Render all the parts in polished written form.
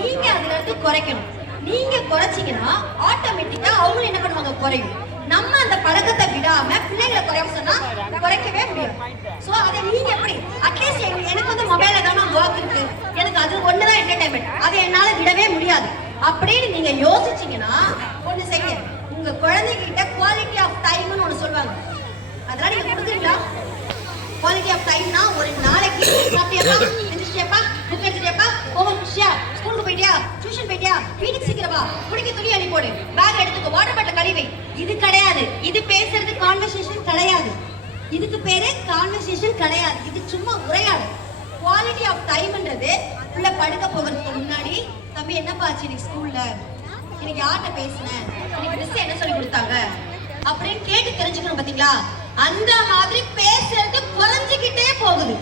நீங்க அதுல இருந்து குறைக்கணும். நீங்க குறைச்சீங்கன்னா ஆட்டோமேட்டிக்கா அவங்க என்ன பண்ணுவாங்க, குறையும். நம்ம அந்த பழக்கத்தை விடாம பிள்ளைகளை குறைய சொன்னா குறைக்கவே முடியும். சோ அதை நீங்க எப்படி அட்லீஸ்ட் எனக்கு வந்து மொபைல்ல தான் ஒர்க் இருக்கு, எனக்கு அது ஒண்ணுதான் என்டர்டைன்மெண்ட், அதை என்னால விடவே முடியாது அப்படின்னு நீங்க யோசிச்சீங்கன்னா ஒண்ணு செய்ய, உங்க குழந்தைகிட்ட குவாலிட்டி ஆஃப் டைம்னு ஒண்ணு சொல்லுவாங்க, அதெல்லாம் நீங்க கொடுக்குறீங்களா? குவாலிட்டி ஆஃப் டைம்னா ஒரு நாளைக்கு சாப்பிட்டியாப்பா, எந்திரிச்சியாப்பா, புக் எடுத்துட்டியாப்பா, ஹோம்வொர்க் முடிச்சியா, ஸ்கூலுக்கு போயிட்டியா, டியூஷன் போயிட்டியா, வீட்டுக்கு சீக்கிரமா, குடிக்க துணி அள்ளி போடு, பேக் எடுத்துக்கோ, வாட்டர் பாட்டில் கழுவி. இது கிடையாது. இது பேசுறது கான்வர்சேஷன் கிடையாது. இதுக்கு பேரு கான்வர்சேஷன் கிடையாது. இது சும்மா உரையாடல். குவாலிட்டி ஆஃப் டைம்ன்றது உள்ள படுக்க போகிறதுக்கு முன்னாடி, தம்பி என்னப்பா ஆச்சு இன்னைக்கு ஸ்கூல்ல, இன்னைக்கு யார்கிட்ட பேசினேன், இன்னைக்கு மிஸ் என்ன சொல்லி கொடுத்தாங்க அப்படின்னு கேட்டு தெரிஞ்சுக்கணும். பாத்தீங்களா? அந்த மாதிரி பேசுறது குறைஞ்சுக்கிட்டே போகுது.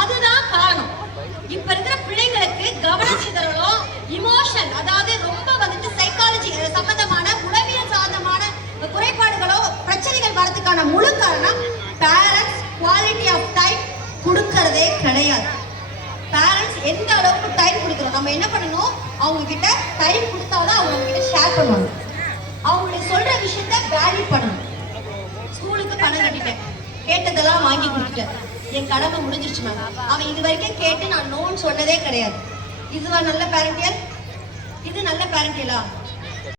அதுதான் காரணம். இப்ப இருக்கிற பிள்ளைங்களுக்கு கவனச்சிதறலும், இமோஷன், அதாவது ரொம்ப வந்துட்டு சைக்காலஜி சம்பந்தமான உளவியல் சார்ந்தமான குறைபாடுகளோ பிரச்சனைகள் வரதுக்கான முழு காரணம் பேரண்ட்ஸ் குவாலிட்டி ஆஃப் டைம் கொடுக்கறதே கிடையாது. பேரண்ட்ஸ் எந்த அளவுக்கு டைம் கொடுக்குறோம், நம்ம என்ன பண்ணணும், அவங்க கிட்ட டைம் கொடுத்தாதான் அவங்க கிட்ட ஷேர் பண்ணுவாங்க. அவங்களுக்கு சொல்ற விஷயத்த வேல்யூ பண்ணணும். ஸ்கூலுக்கு பணம் கட்டிட்டேன், கேட்டதெல்லாம் வாங்கி கொடுத்துட்டேன், என் கடமை முடிஞ்சிருச்சு மேம். அவன் இது வரைக்கும் கேட்டு நான் நோன்னு சொன்னதே கிடையாது. இதுவா நல்ல பேரண்டியல்? இது நல்ல பேரண்டியலா?